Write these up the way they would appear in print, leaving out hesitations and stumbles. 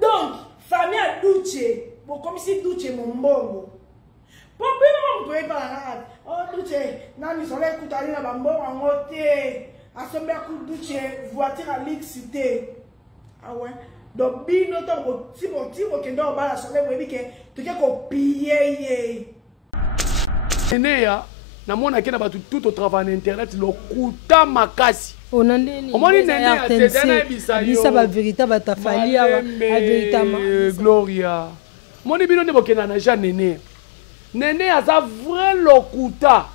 Donc, famille à Douche, bon, comme si Douche mon bongo. Pourquoi on peut pas là? Oh, Douche, non, ils sont là, écoute, aller là-bas, bon, en haute, à son bien coup, Douche, voiture à l'excité. Ah ouais? Donc, bino, si mon petit, mon kendo, on va la soleil, vous dites que tu as copié. Nénéa, na mona kena batu tout au travail en internet, le kuta makasi. On a dit, c'est la vérité, ta famille, la vérité. Gloria. Mon bino ne bokena na ja Néné. Néné a za vrai lokuta.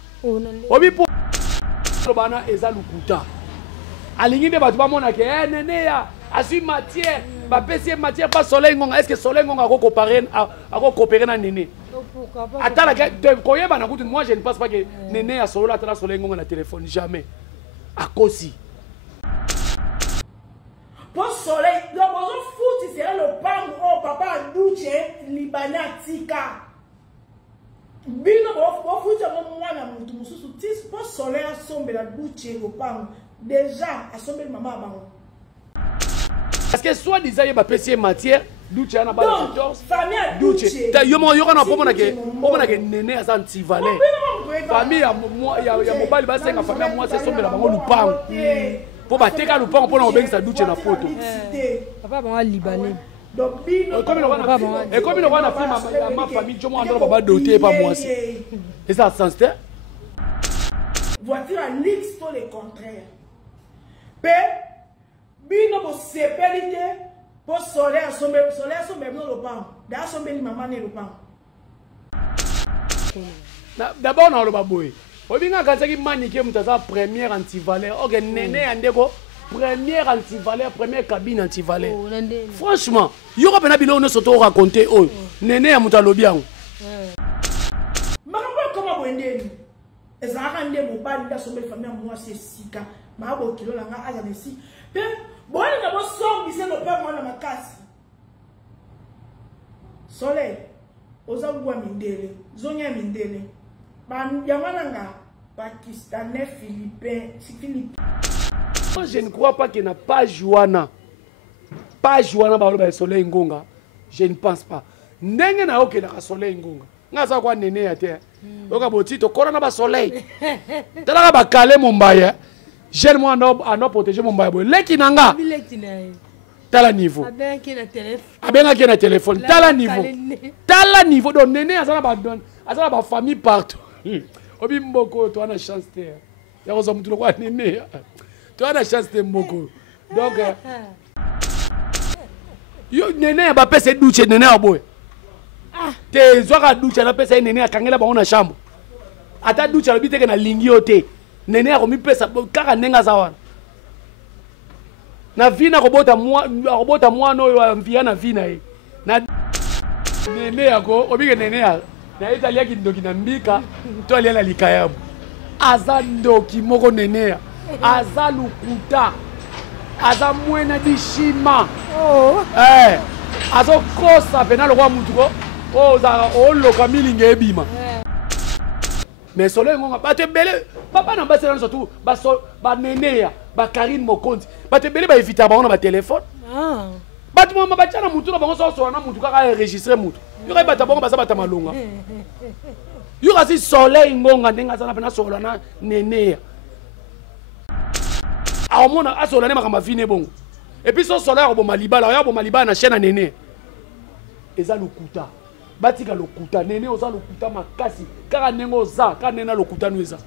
Obi pour bana eza lokuta. Alingi de batu ba mona ke Néné ya asu matière, ba pesi matière pas soleil ngonga. Est-ce que soleil ngonga a coopérer na Néné? Attends, moi je ne pense pas que Néné a solo la soleil ngonga na téléphone jamais. À cause pour soleil, le besoin foot, c'est le pan où papa Douche Libanais tika. Bino bo foot moi na mutu mususu tis pour soleil asombe la Douche au pan. Déjà asombe maman bango. Parce que soit disant il va passer matière Douche na ba 14 famille Douche. Yo na pomona ke Néné a anti valet. Famille ya mobile ba senga famille moi c'est sombe la bango lupango. Pour battre le lupango pour na obengisa Douche na photo. Papa bango libanais. Donc bino comme il on a fait ma famille je moi andro baba doté pas moi aussi. Et ça sens te voiture à l'X tout le contraire. Pe bino bo sepelité pour soleil asombe no lupango. Da asombe ni mama ne lupango. D'abord on a le baboy. Obinga kazaki manike mutaza première anti-valeur. OK Néné andeko première anti-valeur, première cabine anti-valeur. Franchement, yoko pena bilo no soto raconter oh Néné ya mutalobi yango. Makambo koma boendeni. Ezaka nde mobali da sombe famille moi c'est sika. Mabo kilo la nga aza nesi. Pe boali na bo sombi c'est le père moi na makasi. Soleil. Oza bwa mindele. Zonya mindele. Pakistanais, Philippins. Moi, je ne crois pas qu'il n'y a pas Joana. Pas Joana par Soleil Ngonga. Je ne pense pas. N'est-ce pas qu'il y a Soleil Ngonga. Nga sa kwa Néné ya te. Oka boti to kora na ba soleil. Tala ba kale Mumbai. Gel moi à protéger Mumbai. Leki nanga. Tala niveau. Abenga ki na téléphone. Tala niveau. Tala niveau donc Néné azana ba famille partout. Obi mboko to ana chance te. Ya ko zamutu kwa Néné. To ana chance te mboko. Donc yo Néné ba pese Douche Néné aboy. Te zoka Douche na pese Néné akangela bango na chambre. Ata Douche lo biteke na lingi ote. Néné a komi pesa kaka nenga zawana. Na vina robota moi no yo mvia na vina e. Na Néné yako obike Néné ya. Na Italia ki ndoki na mbika to alia la likayabu. Aza ndoki moko Néné ya. Aza lukuta. Aza mwena dishima. Oh. Azo kosa pena lo kwa mutuko. Oh za oloka milinge ebima. Mais Soleil Ngonga ba te bele papa na ba sela surtout ba Néné ya ba Karine Mokonzi ba te bele ba éviter ba on ba téléphone. Ah. Ba tu mama ba tshana mutu na bango so na mutu ka enregistrer mutu. Yo ka ba ta bango ba sa ba ta malonga. Yo ka si Soleil Ngonga ndenga sana pena sola na Néné ya. A mona a sola ne makama vine bongo. Et puis so Soleil bo malibala ya bo malibala na chaîne na Néné. Eza lokuta. Batika lokuta Néné oza lokuta makasi kaka nengo za kaka nena lokuta nweza.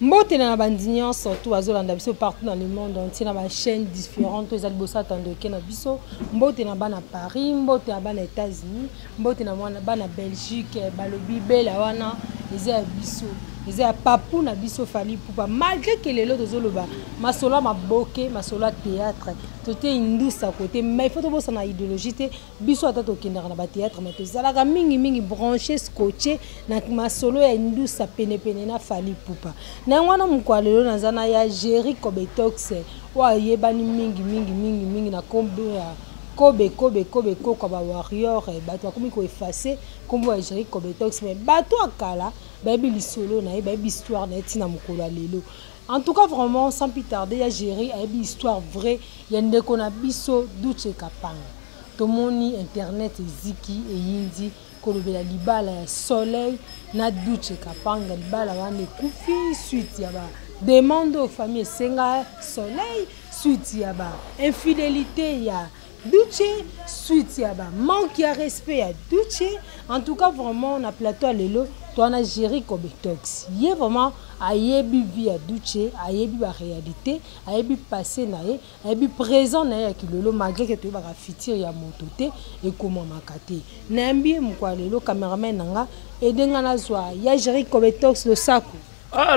Mbote na bandinyo surtout azolanda biso partout dans le monde entier na ba chaînes différentes to ezali bosa tandoke na biso mbote na bana Paris mbote na bana États-Unis mbote na bana Belgique balobi bela wana ezaya biso ezaya papu na biso fali pupa malgré que lelo tozoloba masolo maboke masolo théâtre tote indusa côté mais il faut bosa na idéologie te biso ata tokendaka na ba théâtre mais tozalaka mingi branché scotché na masolo ya indusa pene na fali pupa na wana mkwalelo nazana ya Jerry Kobetox wa yebani mingi na kombe ya kobe kwa ba warrior bato bakomi ko effacer kombo ya Jerry Kobetox mais bato akala bayebi lisolo na ye bayebi histoire na ye tina mokolo ya lelo. En tout cas vraiment sans plus tarder ya Jerry ayebi histoire vraie ya ndeko na biso Duche Kapanga. Tomoni internet eziki eyindi kolobela libala ya Soleil na Duche Kapanga libala wana ekufi suite ya ba demande aux familles senga Soleil suite ya ba infidélité ya Duche suite ya ba manque ya respect ya Duche. En tout cas vraiment on a plateau lelo toi na Jerry Kobetox yé vraiment ayebi vie ya Duche ayebi ba réalité ayebi passé na ye ayebi présent na ye kilolo malgré que tu ba futur ya mototé et comment makate nambi mukwa lelo cameraman nanga edenga na zwa ya Jerry Kobetox le sako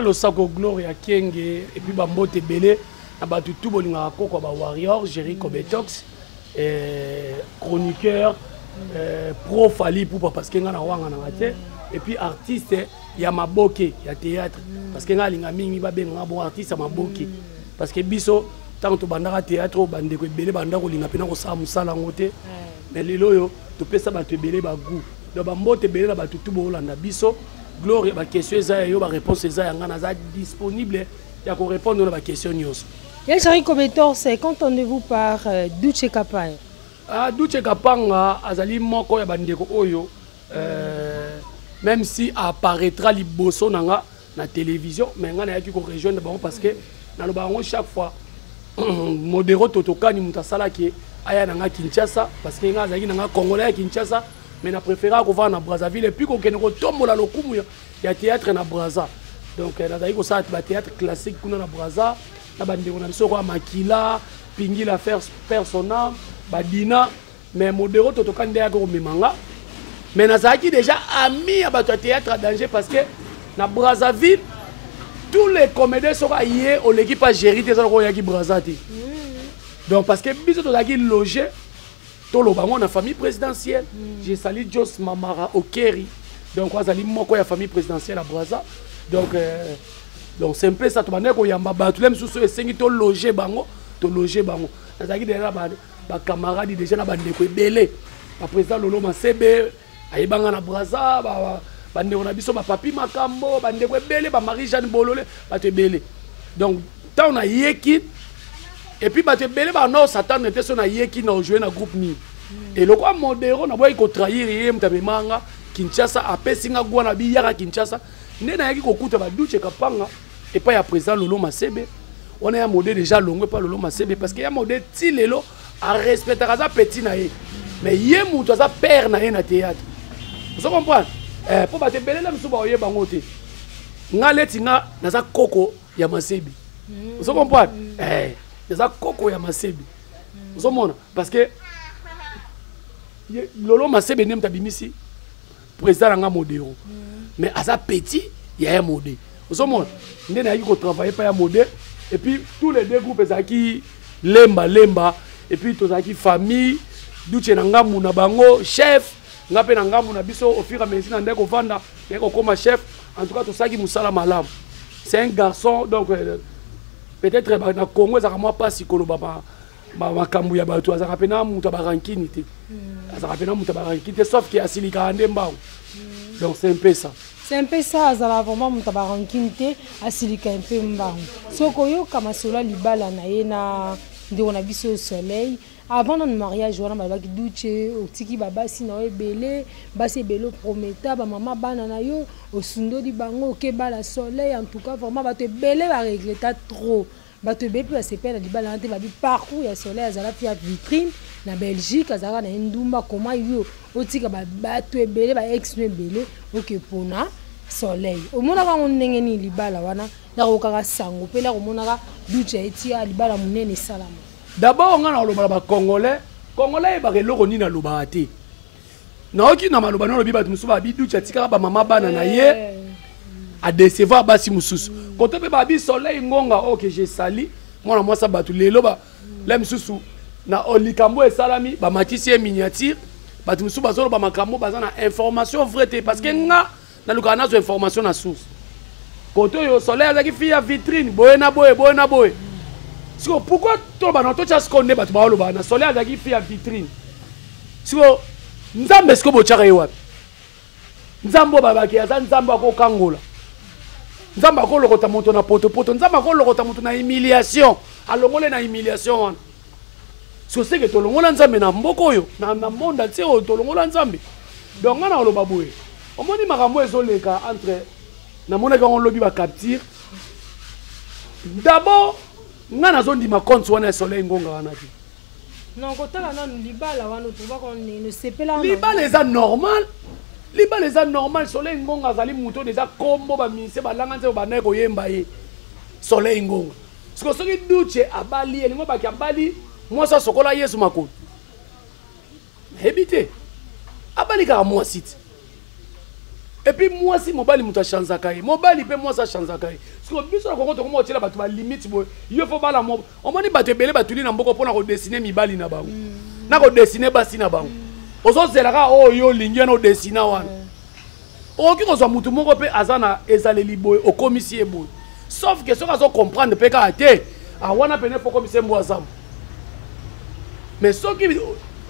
le sako Gloria Kenge et puis bambote belé na batu tout bolinga ko ba warrior Jerry Kobetox chroniqueur pro Fali pour parce que ngana wanga na ngate et puis artiste ya maboke ya théâtre parce que ngalinga mingi ba benga bon artiste maboke parce que biso tant to bandaka théâtre bande ko belé banda ko linga pena ko sa musala ngote mais lelo yo to pesa ba te belé ba goût do ba mbote belé na ba tutu bo landa biso Gloria ba question za yo ba réponse za ya ngana za disponible ya ko répondre na ba question nyos. Jerry Kobetox, qu'entendez-vous par Duche Kapanga? Duche Kapanga azali moko ya bandeko oyo même si apparaîtra liboso nanga na télévision mais ngana yaki ko rejoindre bango parce que na lo bango chaque fois modéro totokani mutasala ki aya nanga Kinshasa parce que nga azali nanga congolais ya Kinshasa mais na préféra ko va na Brazzaville et puis ko kene ko tombola lokumu ya théâtre na Brazza donc na zali ko sa ba théâtre classique kuna na Brazza na bandeko na biso ko Makila Pingi la persona badina mais modéro totokani nde ya ko memanga mais nazaki déjà ami à bato théâtre à danger parce que na Brazzaville tous les comédiens sont liés au l'équipe à Jerry des autres qui Brazzaville donc parce que biso tozaki logé to lo bango na famille présidentielle j'ai sali Jos Mamara Okeri donc azali moko ya famille présidentielle à Brazza donc c'est un peu ça to bande ko yamba bato lem susu esengi to loger bango nazaki déjà ba camarades déjà na bande ko belé ba président Lolo Masebe ayebanga na Brazza bandeko na biso ba papi makambo bandeko ebele ba Marie Jeanne Bolole ba te belé donc tant na yeki et puis ba te belé ba no Satan était son na yeki na jouer na groupe ni et le quoi modéro na boy ko trahir yé mtamemanga Kinshasa apesinga gwa na biyaka Kinshasa ne na yaki ko kuta ba Duche Kapanga et pas ya président Lolo Masebe on a un modèle déjà longue pas Lolo Masebe parce que ya modèle ti lelo a respecter za petit na ye mais yé muto za père na ye na théâtre. Vous comprenez? Pour battre belé là, nous sommes bangoté. Ngaleti nga naza koko ya Masebi. Vous comprenez? Naza koko ya Masebi. Vous comprenez? Parce que Lolo Masebi nem tabimisi président nga modéro. Mais asa petit, il y a un modé. Vous comprenez? Ndé na yiko travailler pas ya modé et puis tous les deux groupes ezaki lemba et puis tozaki famille Duche nanga muna bango chef ngape na ngambu na biso au fur et à mesure na ndeko vanda ndeko comme chef en tout cas tout ça qui musala malam c'est un garçon donc peut-être na Congo ça moi pas sikolo baba makambu ya bato azaka pena muta barankini te azaka pena muta barankini te sauf que asilika ndemba donc c'est un peu ça. C'est un peu ça, azala vraiment muta barankini te asilika un peu mbangu soko yo kama sola libala na ye na ndeko na biso Soleil. Avant notre mariage, on a dit Duche, au tiki baba si na ebele, basi ebelo prometa, ba maman bana na yo, au sundo di bango, ke bala Soleil, en tout cas vraiment ba te belé ba régler ta trop. Ba te belé ba sepela di bala nte ba bi parcours ya Soleil azala fi vitrine na Belgique azala na ndumba comment yo, au tika ba te belé ba ex ne belé, OK pona Soleil. Au mona ba ndenge ni libala wana, na ko kaka sango pe la ko mona ka Duche etia libala munene salama. D'abord on a le Congolais ba keloko ni na loba te na oki na maloba no biba tumusuba bi Duche tika ba mama bana na ye a décevoir basi mususu kote pe ba bi Soleil ngonga OK j'ai sali mona moi ça batu lelo ba la mususu na olikambo e salami ba matisi miniature ba tumusuba zolo ba makambo baza na information vraie parce que nga na lukana zo information na source kote yo Soleil azaki fi ya vitrine boye na boye Pourquoi toi, tu as ce qu'on est, tu as le soleil a fait à vitrine. Nzambe est-ce que tu as eu? Nzambo babaki, Nzambo ako kangola. Nzambo ako lokota moto na poto. Nzambo ako lokota moto na humiliation. Alongole na humiliation. So c'est que to longola Nzambe na mboko yo, na monde entier to longola Nzambe. Donc on a le baboué. On m'a dit makambo ezoleka entre na mona ka on lobi ba capture. D'abord, nga na zone di ma compte wana soleil ngonga wana ti. Non, kotala na libala wana to ba ko ne sepela. Libala eza normal. Libala eza normal soleil ngonga zali muto déjà kombo ba mise ba langa nze ba na ko yemba ye. Soleil ngonga. Siko soki duche abali elingo ba ki abali moi ça sokola Yesu makolo. Hebite. Abali ka moi site. Et puis moi si mobali muta chanzaka ye. Mobali pe moi ça chanzaka ye. Siko biso na kongo ko mo tela batu ba limite boy. Yo fo bala mo. On moni batu ebele batuli na mboko pona ko dessiner mibali na bango. Na ko dessiner basi na bango. Ozo zelaka o yo lingi na dessiner wana. O ki ko zo mutu moko pe azana ezaleli boy o komisi e boy. Sauf que soka zo comprendre pe ka ate. A wana pene fo komisi mbo azam. Mais ce qui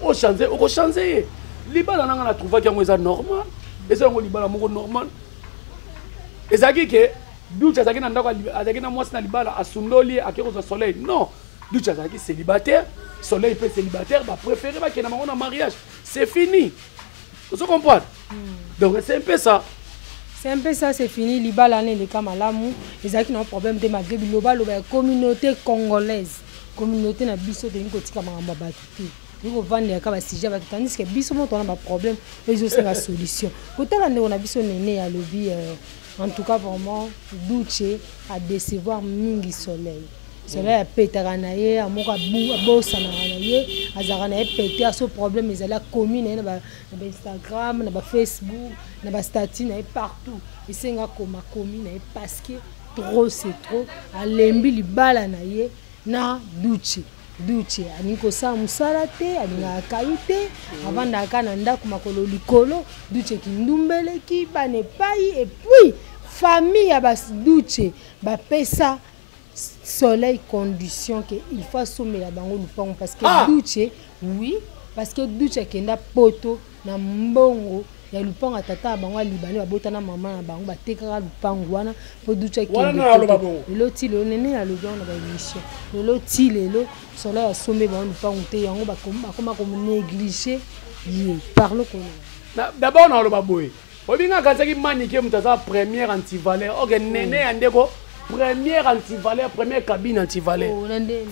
au changer, au changer. Libala nanga na trouva que c'est normal. Et c'est un libala moko normal. Et ça qui que ducha ça qui na ndako azaki na mwasi na libala asundoli akeko za soleil. Non, ducha ça qui célibataire, soleil peut célibataire, va préférer va qu'il na un mariage. C'est fini. Vous comprenez? Donc c'est un peu ça. C'est un peu ça, c'est fini. Libala ne le kamalamu. Les gens qui ont un problème de ma global communauté congolaise. Communauté na biso de nkotika mama batute. Niko vendre ya ka ba sujet ba tandis que biso mo tona ba problème et aussi la solution. Kotala ndeko na biso nene ya lobby en tout cas vraiment Duche à décevoir mingi soleil. Soleil a pété na ye amoka bu bossa na ye azara na pété à ce problème ils allaient commune na ba Instagram na ba Facebook na ba statut na partout. Et c'est nga koma commune parce que trop c'est trop a lembi libala na ye na Duche aniko sa musala te aninga kaite avanda kana ndako makolo likolo Duche kindumbele ki bane pai et puis famille ya bas Duche ba pesa soleil condition que il faut sommer la bango lupango parce que Duche oui parce que Duche kenda poto na mbongo ya lupango atata bango libane babota na mama na bango batekaka lupango wana po Duche kenda loti le nene ya lobi na ba émission loti lelo soleil a sommé bango lupango te yango bakoma comme négliger ye parle kono d'abord na lo baboy obinga kanzaki manike mutaza première anti-valeur ok nene ya ndeko première anti-valeur première cabine anti-valeur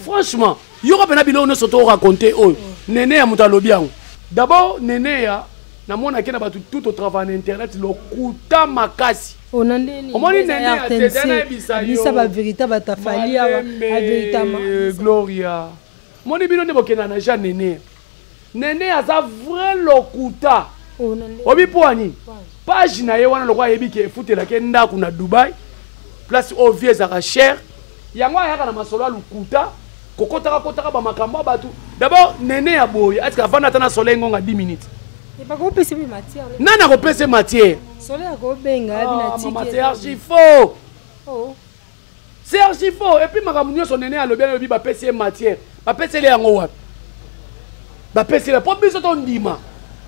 franchement yoko pena bilo no soto raconter oh nene ya mutalobi yango d'abord nene ya na mona kena batu tout au travail en internet lo kuta makasi onandeni omoni nene ya tedana bisayo bisa ba véritable tafali a véritable gloria moni bino ne bokena na ja nene aza vrai lokuta obi poani page na ye wana lokwa yebi ke futela ke ndako na Dubai place obvious za cher yango ayaka na masolo ya lukuta kokotaka ba makambo batu d'abord nene ya boye atika vanda tana soleil ngonga 10 minutes et pas ko pese matière nana ko pese matière soleil ko benga bina tiki c'est archi faux c'est archi faux et puis makambo nyo so nene ya lobi lobi ba pese matière ba pese le yango wapi ba pese le po biso to ndima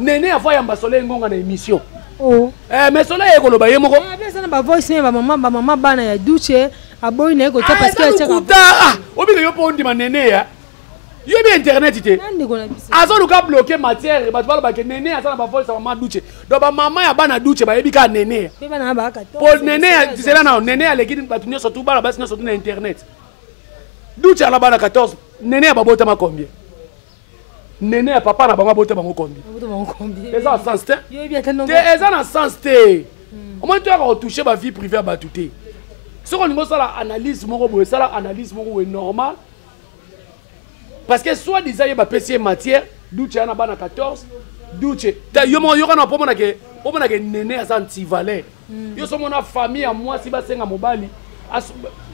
nene ava yamba soleil ngonga na émission mais soleil ekoloba ye moko ça na ba voice ba mama bana ya Duche aboyi na ko parce que ça obika yo po ndima nene ya yo bi internet te azo luka bloquer matière ba balo ba ke nene asa na ba voice mama Duche do ba mama ya bana Duche ba yebi ka nene pe bana ba ka po nene ya c'est na nene ya lekini ba tunyo surtout bana ba surtout na internet Duche ala bana 14 nene ya babota ma combien nene ya papa na bango bote bango combien eza na sens te eza na sens te omoni toyaka kotouche ba vie privée ya bato te soki olingi osala analyse moko boye esala analyse moko boye normal parce que soit disant ye bapesi ye matière Duche ya na bana 14 Duche yokana omonake nene aza antivaleur yo so mona famille ya mwasi basenga mobali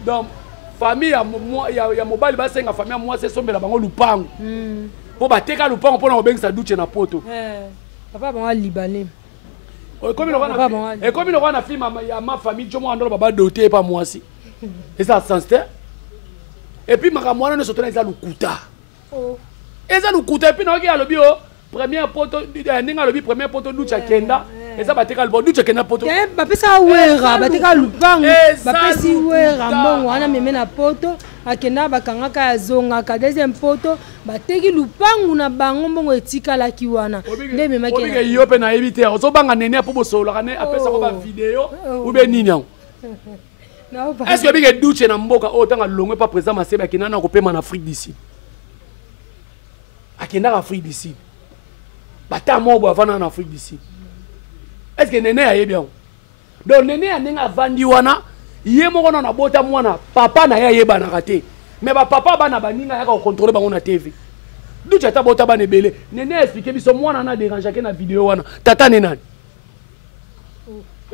donc famille ya mobali basenga famille ya mwasi esombela bango lupango po bateka lupango pona obengisa Duche na poto papa bango libanais comme il na film ya ma famille jomo andolo baba doté pa mwasi et ça sens te Et puis makambo wana nyonso tona eza lokuta eza lokuta. Et puis naoki alobi o première poto ndenge alobi première poto ducha kenda eza bateka lubo ducha kenda poto bapesa wera bateka lupango bapesi wera mbongo wana meme na poto akenda bakangaka ya zongaka deuxième poto bateki lupango na bango mbongo etikalaki wana nde memaki obike yo mpe nayebi te ozobanga nene apo bosololaka ne apesako bavideo ube nini yango. Est-ce que obike duche na mboka oyo tanga longwe pa président Masebe akenda na kopema na Afrique du Sud akendaka Afrique du Sud bata mobo avana na Afrique du Sud. Est-ce que nene ayebi yango? Donc nene anenga avandi wana ye moko na bota mwana papa na ye ayebanaka te mais bapapa bana baninga yaka kocontrôle bango na TV ducha ata bota bana ebele. Nene expliqué biso mwana na dérangeake na vidéo wana tata ne nani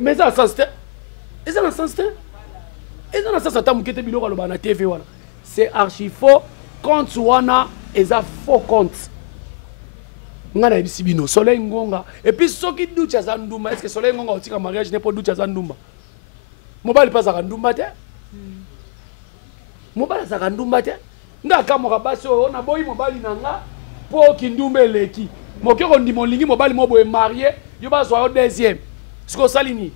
mais eza na sens te eza na sens te eza na sens ata moke te biloko aloba na TV wana c'est archi faux. Compte wana eza faux compte ngana yebisi bino Soleil Ngonga. Et puis soki ducha za ndumba, est-ce que Soleil Ngonga otika mariage ne po ducha za ndumba mobali pa za ndumba te mobali za ndumba te nga kamoka basi o na boyi mobali nanga po kindumba eleki mokeko ndimo lingi mobali mo boye marié yo ba zo deuxième siko salini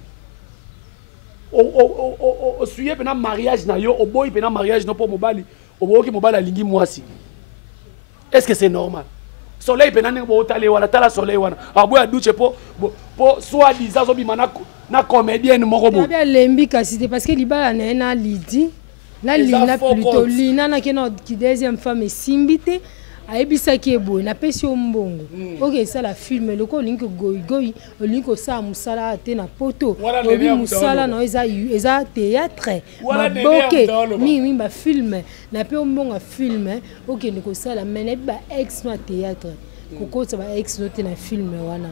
o suye pena mariage na yo o boyi pena mariage no po mobali o boki mobali alingi mwasi. Est-ce que c'est normal? Soleil penane bo tale wala tala Soleil wana abo ya duche po soit disant zo bimana na comédienne moko bo bien lembi kasi te parce que libala na lidi la lina plutôt lina na keno ki deuxième femme simbité ayebisa ki ebo na pesi ombongo OK ça la film le ko link goyi link ça musala te na poto obi musala no eza théâtre maboke mi ba film na pe ombongo film OK ndiko sala mais ba ex no théâtre koko ça ba ex no te na film wana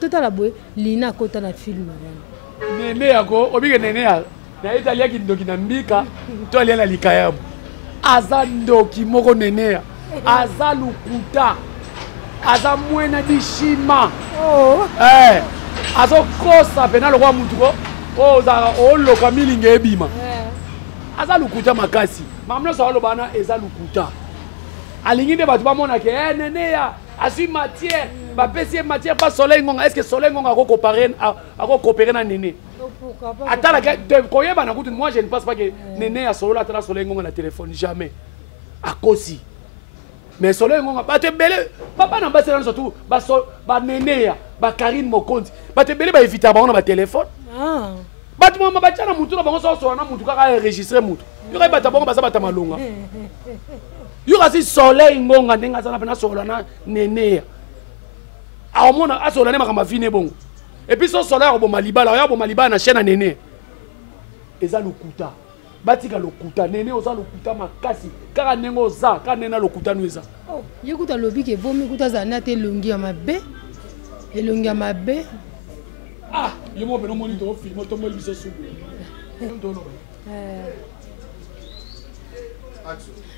totala boy lina kota na film wana nene yako obike nene ya na Italia ki ndoki na mbika to alia na likayabu aza ndoki moko nene ya aza lukuta aza mwena dishima azo kosa pena lokwa mutuko oza oloka milinga ebima aza lukuta makasi mamno sa olo bana eza lukuta alingi nde batu bamona ke nene ya asui matière bapesi matière pas Soleil Ngonga. Est-ce que Soleil Ngonga ako coopérer na nene atala ke koyeba na kutu moi je ne pense pas que nene ya solo atala Soleil Ngonga na téléphone jamais akosi. Mais Soleil Ngonga bate bele papa na basela surtout ba nene ya ba Karine Mokonzi bate bele ba éviter ba on ba téléphone bate mama ba tana mutu na bango so na mutu kaka enregistrer mutu yo ka bata bango basa bata malonga yo ka si Soleil Ngonga ndenga sana pena solo na nene ya aomona asola ne makama fine bongo et puis so Soleil ko malibala ya bo malibala na chaîne nene eza lokuta batika lokuta nene oza lokuta makasi kaka nengo oza kaka nena lokuta nueza yekuta lobi ke vomi kuta za na te longi ya mabe elongi ya mabe yo mo beno moni to film to mo biso subu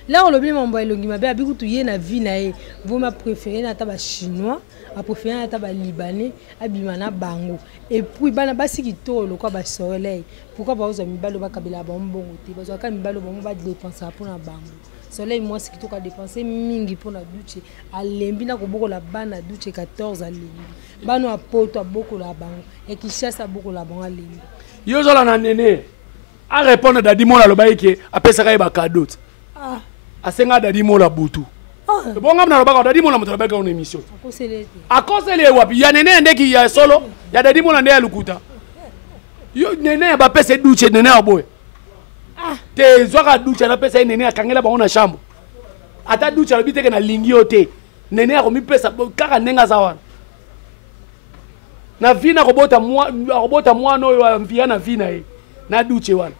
là on lobi mambo elongi mabe abikutu ye na vie na ye vomi préféré na ta ba chinois a préféré na ta ba libanais abima na bango et puis bana basiki to lokwa ba Soleil pourquoi ba oza mibalo ba kabila ba mbongo te ba zoka mibalo ba mo ba dépenser pour na bango Soleil moi ce qui to ka dépenser mingi pour na duche alembi na ko bokola bana duche 14 alembi bano apoto abokola bango et qui chasse abokola bango alembi yo zola na nene a répondre dadi mola loba yeke apesa ka ba cadeau asenga dadi mola butu bonga mna lobaka dadi mola moto lobaka une émission akosele wapi ya nene ndeki ya solo ya dadi mola nde ya lukuta yo nene ba pesa duche nene aboye te zwaka duche na pesa nene akangela bango na chambre ata duche lobiteke na lingi ote nene akomi pesa kaka nenga zawana na vina kobota mwana oyo ampiya na vina ye na duche wana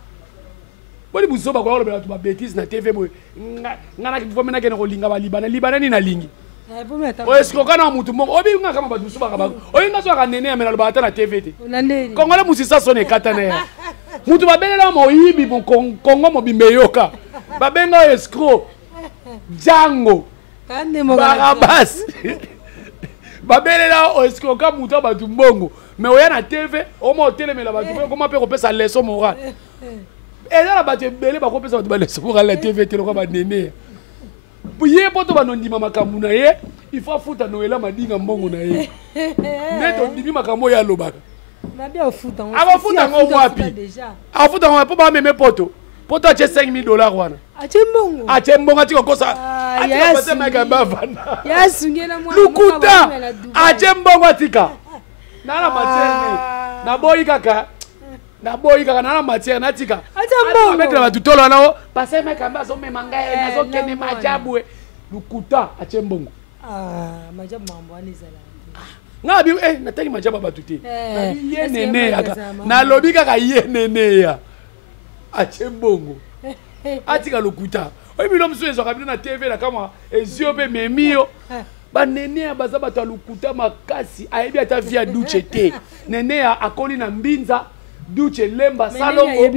boni buzoba kwa lobela tu ba bêtise na TV boy ngana kivome na kene ko linga ba libana ni na lingi est-ce que kana mutu mo obi nga kama ba dusuba ka ba oyi nga so ka nene amena loba ata na TV te kongola musisa sone kata na ya mutu ba belela mo yibi mo kongo mo bimbeyoka ba benga escroc Django Barabas ba belela o escroc ka mutu ba tumbongo mais oya na TV o mo telemela ba tu comment peut repasser leçon morale Et là, tu es belé, tu es belé, tu es la TV, tu es néné. Pour y aller, tu es il faut foutre à Noël, ma dingue, mon net, on dit, ma camo, ya loba. bien au foot. Ah, va foutre en wapi. Ah, foutre en wapi, pas même poto. Poto, tu as $5,000. Ah, tu es bon. Ah, tu es bon, tu es comme ça. Ah, tu es passé, ma gamba, vana. Ya sunge na mwana. Lukuta. Ah, tu es bon, watika. Nana matière, na boy kaka. Na boy kaka, nana matière, na tika. Ah, tu es bon. Mettre la tutolo, na passé, ma gamba, so me mangaye, na so kene majabwe. Lukuta, ah, tu es bon. Ah, majab mambo anizala. Nga bi nataki majaba batute. Ye nene aka. Na lobi kaka ye nene ya. Achembongo. Atika lokuta. Oyi bilo msu ezo kabina na TV na kama eziope memio. Ba nene ya baza bata lokuta makasi ayebi ata via duche te. Nene ya akoli na mbinza duche lemba salongo.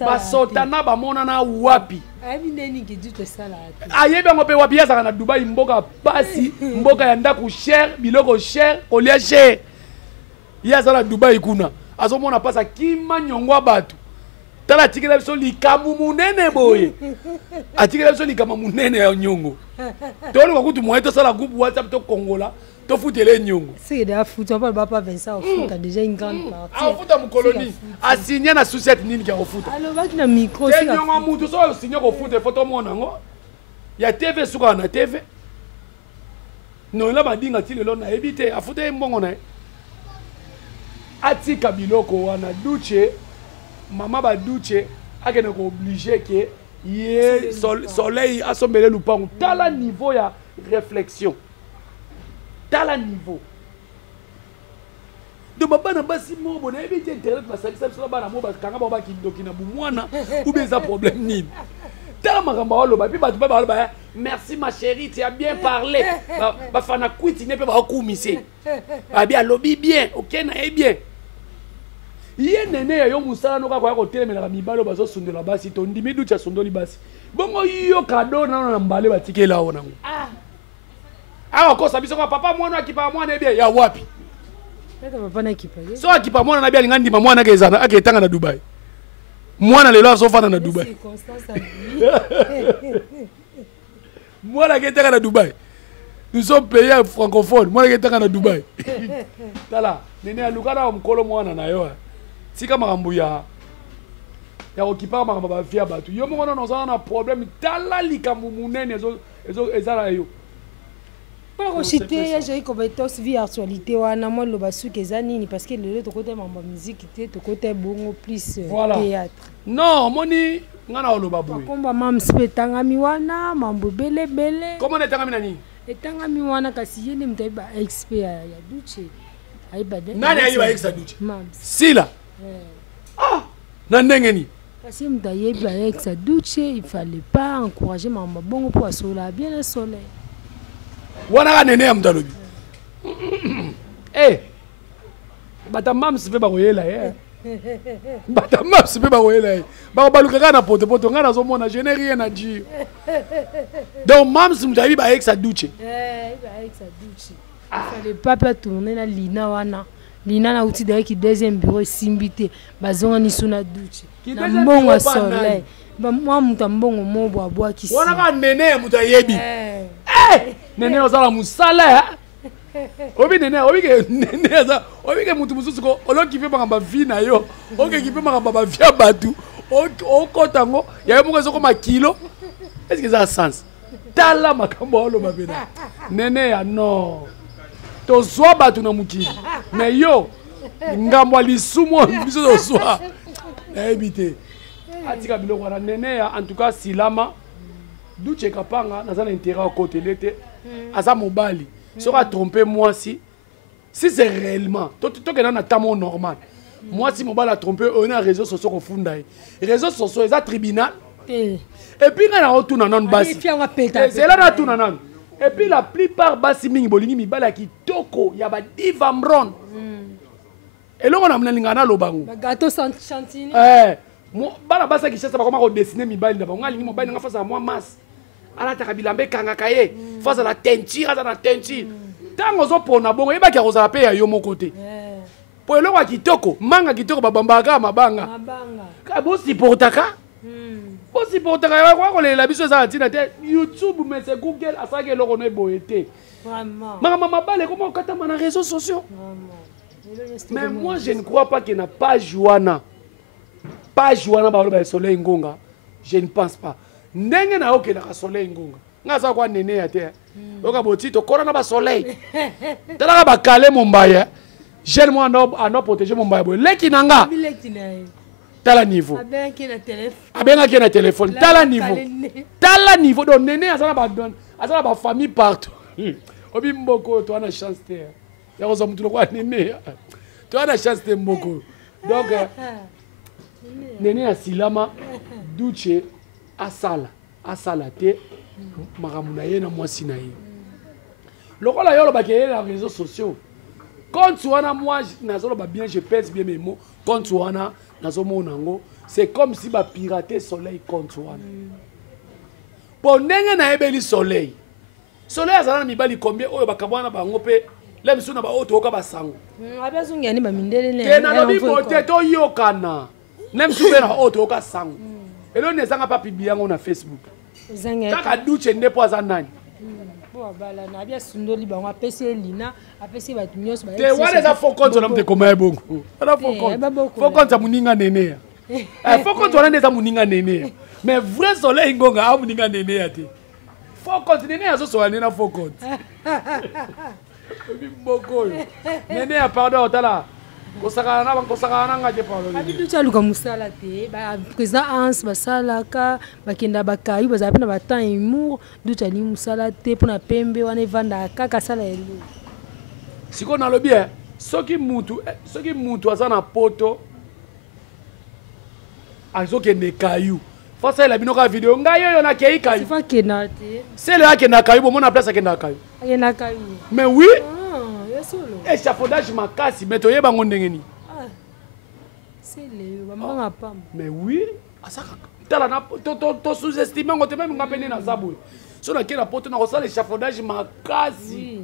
Ba sotana ba mona na wapi. Ayebi neni ki duche sala. Ayebi ngo pe wapi ya na Dubai mboka pasi, mboka ya ndaku cher, biloko cher, kolia cher. Ya sala Dubai kuna. Azo mona pasa kima nyongwa batu. Tala tikela biso likamu munene boye. Atikela biso likamu munene ya nyongo. Toli kwa kutu mweto sala groupe WhatsApp to Kongola, to futele nyongo. C'est de foot, on parle pas Vincent au foot, a déjà une grande partie. Ah, au foot à mon colonie. A signé na sucette nini kia au foot. Alors, va qu'il a micro, c'est nyongo mutu so signé au foot photo mona ngo. Ya TV suka na TV. No la madinga tile na ebite afute mbongo na. Atika biloko wana duche. Maman ba duche akene ko obligé que ye soleil asombele lupango tala niveau ya réflexion tala niveau de baba na basi mo bona ebite internet ba sakisa so bana mo ba kanga ba kindoki na bumwana ou bien ça problème nini tala makamba walo ba pi ba walo ba merci ma chérie tu as bien parlé ba fana kwiti ne pe ba kumise ba bien lobby bien OK na bien. Ye nene ya yo musala no kwa ko telemela mibalo bazo sundela basi to ndimi ducha sondoli basi bongo yo kado na mbale batikela ona ngo awa ko sabiso kwa papa mwana akipa mwana ebia ya wapi Kaka papa na kipa so akipa mwana na bia lingandi mwana kezana aketanga na Dubai mwana lelo asofana na Dubai mwana ketanga na Dubai nous sommes pays francophones mwana ketanga na Dubai tala nene alukana mkolo mwana na yo tika makambo ya okipa makambo ba via batu yo mo na na problème tala likambo munene ezo ezala yo pas reciter j'ai compétence vie actualité wana moi lo basu kezani parce que le côté mambo musique te to côté bongo plus théâtre non moni ngana oloba boy komba mam spetangami wana mambo bele comment etangami nani etangami wana kasi yene mtaiba expert ya duche aiba nani aiba expert duche sila ah nandengeni kasi mtayebi avec sa douche il fallait pas encourager maman bongo pour sola bien le soleil wana ka nene ya mtalobi bata mam se fe ba koyela bata mam se fe ba koyela ba baluka na poto ngana zo mona je n'ai rien à dire donc mam se mtayebi ba avec sa douche avec sa douche il fallait pas tourner na lina wana Lina na uti d'ailleurs qui deuxième bureau simbité bazonga ni suna duche na mbongo soleil ba moi mutambongo mo boa kisi wana ka nene mutayebi nene ozala musala obi nene obi ke nene za obi ke mutu mususu ko oloki fe makamba vi na yo oke ki fe makamba ba via batu o kotango ya mo ko ma kilo est-ce que ça a sens tala makambo olo mabena nene ya no to zwa batu na mukili mais yo ngamwa lisumo biso to zwa ebite atika biloko na nene ya en tout cas silama duche kapanga nazana intérêt au côté l'été asa mobali sera trompé moi si c'est réellement to que na tamo normal moi si mobali a trompé on a réseaux sociaux ko funda réseaux sociaux eza tribunal et puis na retourna non basi c'est là na tuna nan. Et puis la plupart basi mingi bolingi mibala kitoko ya ba diva mron. Et là on a mnalingana lobango. Gâteau chantini. Bala basa ki chasa ba koma ko dessiner mibali na bango lingi mobali nga face à moi mas. Ala ta kabilambe kanga kaye face à la teinture, à la teinture. Tango zo pona bongo yeba ki akozala pe ya yo mon côté. Po eloko kitoko, manga kitoko ba bambaka mabanga. Ka bo si portaka. Aussi pour te dire quoi la biso ça tina te YouTube mais c'est Google à ça que l'on est boété. Vraiment. Maman balle comment quand tu as réseaux sociaux. Mais moi je ne crois pas qu'il n'a pas Joana. Pas Joana ba Soleil Ngonga. Je ne pense pas. Ndenge na oke na Soleil Ngonga. Ngasa kwa nene ya te. Oka botito corona ba soleil. Tala ba calé mon baye. Gêne moi à non protéger mon baye. Leki nanga. Tala niveau. Abenga na téléphone. Tala niveau. Tala niveau donc nene azala ba famille partout. Obi mboko to ana chance te. Ya ko zamutu kwa nene. To ana chance te mboko. Donc nene asilama duche asala te makamuna ye na mwasi na ye. Lokola yo lo bakeye na réseaux sociaux. Quand tu as moi nazolo ba bien je pèse bien mes mots. Quand tu as nazomo nango c'est comme si ba pirater soleil contre toi. Pour ndenge na ebeli soleil. Soleil azana mibali combien oyo bakabwana bango pe lem suna ba oto ka basango. Abazungi ani ba mindele ne. Te na lobi pote to yokana. Nem sube na oto ka sango. Elo nezanga pa pibiango na Facebook. Zanga. Kaka duche ndepo azanani. Bon bala na bia sundoli bango apesi elina, apesi ba nyos ba. Te wana za faux compte na mte koma ebongo. Ana faux compte. Faux compte za muninga nene. Faux compte wana neza muninga nene. Mais vrai soleil ngonga a muninga nene ya te. Faux compte nene azo so nena faux compte. Obi mboko yo. Nene ya pardon tala. Kosakana nga je pardon. Abidu chaluka musala te, ba président Hans basalaka, bakenda bakayu bazapi na batan humour, du chali musala te pona pembe wana evanda kaka sala elo. Siko na lobi soki mutu azana poto azokende kayu. Fasa la binoka video ngayo yo na kei kayu. Sifa kenate. C'est le akenda kayu bo mona place akenda kayu. Akenda kayu. Mais oui. Solo. Échafaudage makasi mais toyeba ngondengeni. C'est le maman pam. Mais oui, asaka tala na to sous-estimer ngote même ngapeni na zabu. So na kena poto na kosala échafaudage makasi.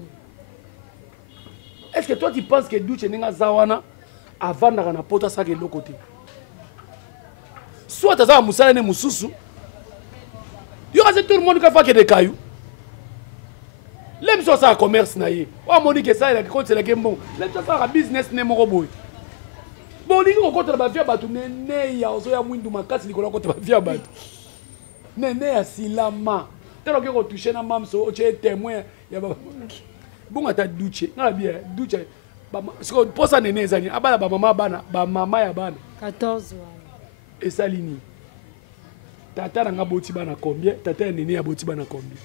Est-ce que toi tu penses que Duche ninga zawana avant na poto saka de côté? Soit tu as musala ne mususu. Yo kasi tout le monde qui fait que des cailloux. L'aime ça commerce naïe. Oh mon dit que ça il a compte c'est la game bon. L'aime ça business ne moko boy. Bon lingi ko kota ba via batu nene ya ozo ya mwindu makasi likola kota ba via batu. Nene ya silama. Telo ko toucher na mamso o che témoin ya ba. Bon ata Duche. Na bien Duche. Ba siko posa nene ezani abala ba mama bana ba mama ya bana 14 et salini. Tata na ngaboti bana combien? Tata ya nene ya boti bana combien?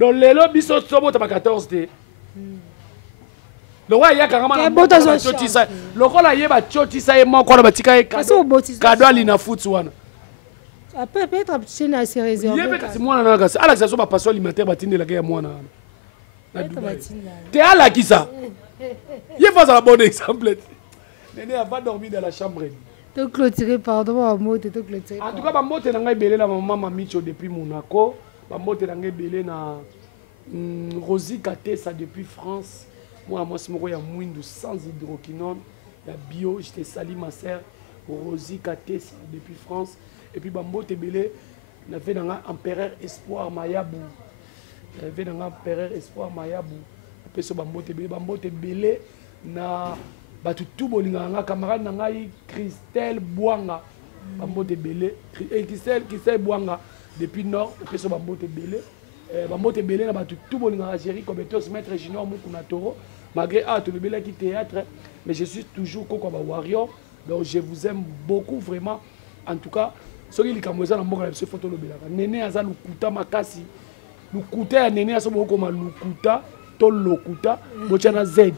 Donc les lobbies sont 14 té. Le roi ya kangama na chotisa. Le roi ya ba chotisa e moko na batika e cadeau ali na foot wana. Après peut-être chez na se réservé. Yebe kasi mwana na kasi ala kasi ba passion alimentaire batinde la ya mwana. Na Dubaï. Te ala kisa. Il faut un bon exemple. Néné va dormir dans la chambre. Tu clôturer pardon à mot tu clôturer. En tout cas ba mote na ngai belé na maman Micho depuis Monaco. Bambote nange belé na Rosie Katessa depuis France. Moi c'est moko ya mwindu sans hydroquinone ya bio, j'étais sali ma sœur Rosie Katessa depuis France et puis bambote belé na fait nanga empereur espoir Mayabu. Fait nanga empereur espoir Mayabu. Après so bambote belé na batu tout bolinga nga camarade nanga Christelle Bouanga. Bambote belé Christelle Bouanga. Depuis Nord, après ça, Bambote Belé, na batu tout bon en Algérie, comme étant maître junior Mukuna Toro, malgré tout le Belé qui théâtre, mais je suis toujours Koko Warrior, donc je vous aime beaucoup vraiment. En tout cas, ce qui est comme ça, c'est photo le Belé. Néné Aza Lukuta Makasi, Lukuta ya Néné Aza Boko ma Lukuta, to Lokuta, Bochana Z.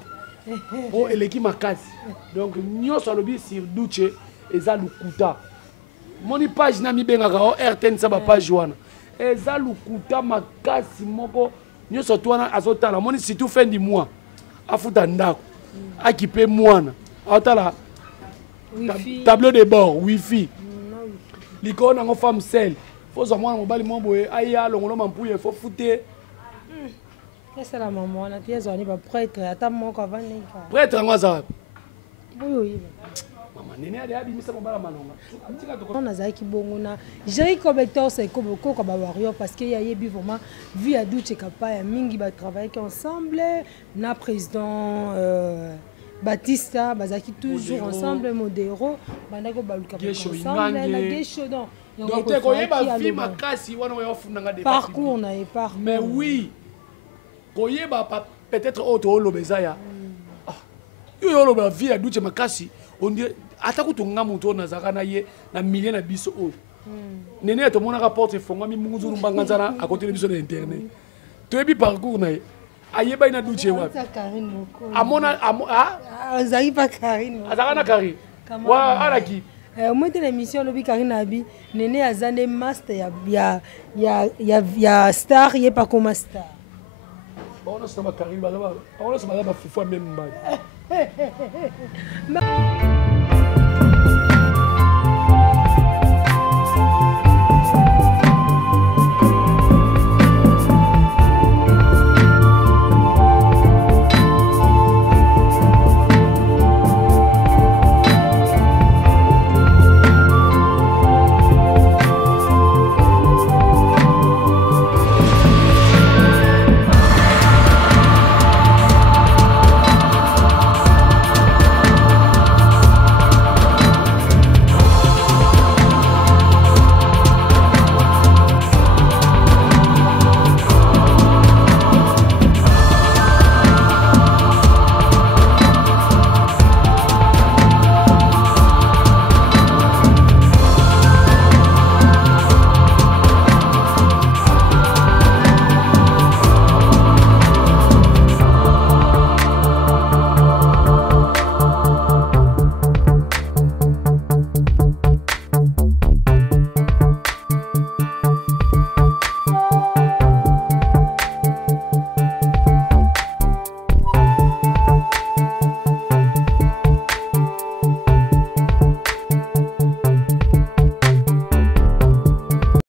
Oh, Eleki Makasi. Donc, nous sommes sur Duche et Za Lukuta. Moni page na mi bengaka o RTN sa ba page wana eza lukuta makasi moko nyoso twana azotala moni surtout fin du mois afuta ndako akipe mwana atala tableau de bord wifi likona ngo femme seule faut mwana mobali mo boye aya longolo mampuye faut fouter c'est la maman na pièce on va prêtre ata moko avant prêtre ngwaza oui maman nene ade abimisa mobala manonga on azalaki bongo na j'ai comme torse koka ba warrior parce que ya yebi vraiment vu à Duche Kapaya mingi ba travailler ensemble na président Batista bazaki toujours ensemble Modero bandako baluka ensemble na gesho donc te koyeba vie makasi wana oyofundanga de parcours na parcours mais oui koyeba peut-être auto olobeza ya yo oloba vie ya Duche makasi on dit ata kutunga muto na zakana ye na million na biso o nene to mona rapport fonga mi munguzuru mbanganzana à côté de biso de internet to ebi parcours na ayeba ina Duche wa amona azaki pa Karine azakana Karine wa alaki moi de l'émission lobi Karine abi nene azande master ya star ye pas comme star on a sama Karine ba on a sama ba fufu même ba